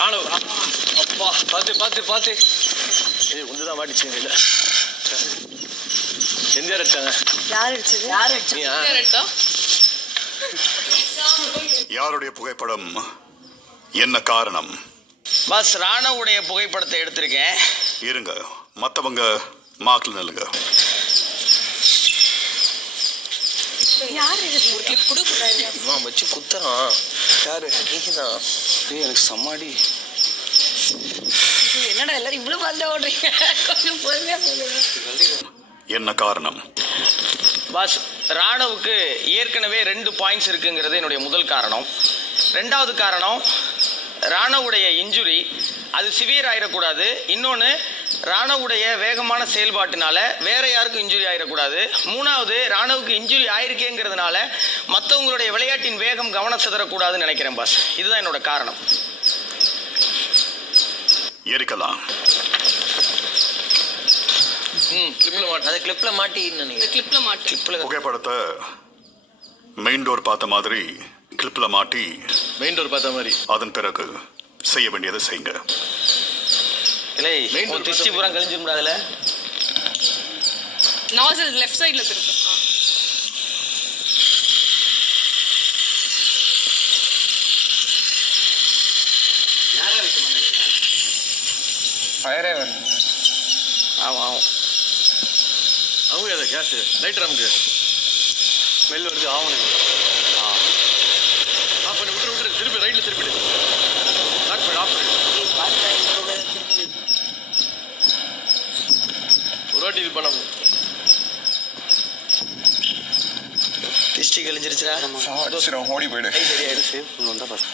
ராணுவ அப்பா பார்த்து பார்த்து பார்த்து ஏய் ஒன்றுதான் மாட்டிச்சுங்க கையில். எந்த யார் அடிச்சாங்க? யார் அடிச்சா? யாருடைய புகைப்படம், என்ன காரணம்? பாஸ், ராணவுடைய புகைப்படத்தை எடுத்திருக்கேன். இருங்க, மற்றவங்க மார்க்ல நில்லுங்க. இவன் வச்சு குத்துறான். யாரு? நீதான். எனக்கு சம்மாடி. என்னடா எல்லாரும் இவ்வளவு பால்ல ஓடுறீங்க? கொஞ்சம் பொறுமையா சொல்லுங்க. என்ன காரணம்? பாஸ், ராணவுக்கு ஏற்கனவே 2 பாயிண்ட்ஸ் இருக்குங்கிறது என்னுடைய முதல் காரணம். 2வது காரணம், ராணவுடைய இன்ஜுரி அது சிவியர் ஆயிடக்கூடாது. இன்னொன்று, ராணவுடைய வேகமான செயல்பாட்டினால வேற யாருக்கும் இன்ஜுரி ஆயிடக்கூடாது. 3வது, ராணவுக்கு இன்ஜுரி ஆயிருக்கேங்கிறதுனால மற்றவங்களுடைய விளையாட்டின் வேகம் கவனம் சிதறக்கூடாதுன்னு நினைக்கிறேன் பாஸ். இதுதான் என்னோட காரணம். எரிக்கலாம். கிளிப்ல மாட்டி புகைப்படத்தை மெயின் டோர் பார்த்த மாதிரி கிளிப்ல மாட்டி மெயின் டோர் பார்த்த மாதிரி அதன் பிறகு செய்ய வேண்டியதை செய்யுங்க. இல்லை, திருஷ்டி பூரா கழிஞ்சிட முடியாதுல. நாசல் லெஃப்ட் சைடுல திருப்பு. ஃபயரே வரும். ஆமாம் அவங்க அதை கேஸு லைட்டர் நமக்கு ஸ்மெல் வருது. ஆகணும். ஆஃப் பண்ணி விட்டுரு. திருப்பி ரைட்டில் திருப்பிடு. லாக் பண்ணி ஆஃப் பண்ணி ஒரு வாட்டி இது பண்ண. திருஷ்டி கழிஞ்சிருச்சுடா. ஓடி போயிடு. சரியாயிடுச்சு. ஒன்று வந்தால் பாஸ்.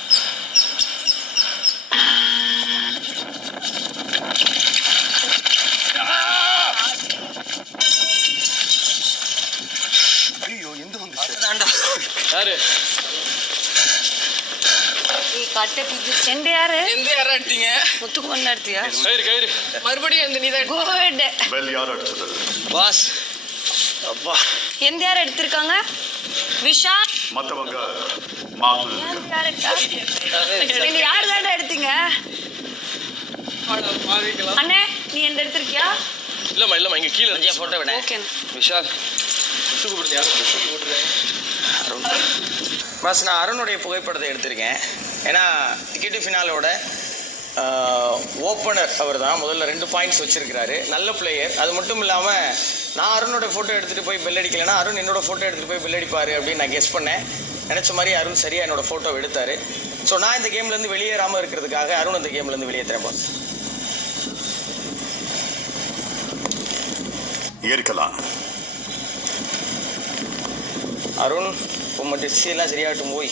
யாரு? எந்த யாரு அடித்தீங்க? முத்துக்குமன் எடுத்தியா? கயிறு மறுபடியும் நீதான். பெல் யார் அடிச்சது? பாஸ், அப்பா, எந்த யார் எடுத்திருக்காங்க? விஷா. மற்றவங்க மார்க்ல நில்லுங்க. யாரு தாண்டா எடுத்தீங்க? அண்ணே, நீ எந்த எடுத்திருக்கியா? இல்லம்மா இங்க கீழே கொஞ்சம் போட்டோ விட. ஓகே விஷால் போட்டுருக்கேன். அருண் பாஸ், நான் அருணுடைய புகைப்படத்தை எடுத்திருக்கேன். ஏன்னா டிக்கெட்டு ஃபினாலோட ஓப்பனர் அவர் தான். முதல்ல 2 பாயிண்ட்ஸ் வச்சிருக்கிறாரு. நல்ல பிளேயர். அது மட்டும் இல்லாமல் நான் அருணோட ஃபோட்டோ எடுத்துகிட்டு போய் பெல் அடிக்கலைன்னா அருண் என்னோட ஃபோட்டோ எடுத்துகிட்டு போய் பெல் அடிப்பார் அப்படின்னு நான் கெஸ் பண்ணேன். நினச்ச மாதிரி அருண் சரியாக என்னோட ஃபோட்டோ எடுத்தார். ஸோ நான் இந்த கேம்லேருந்து வெளியேறாமல் இருக்கிறதுக்காக அருண் இந்த கேம்லேருந்து வெளியேற்றுறேன் பாஸ். ஏற்கலாம். அருண், இப்போ மட்டும் எல்லாம் சரியாகட்டும் போய்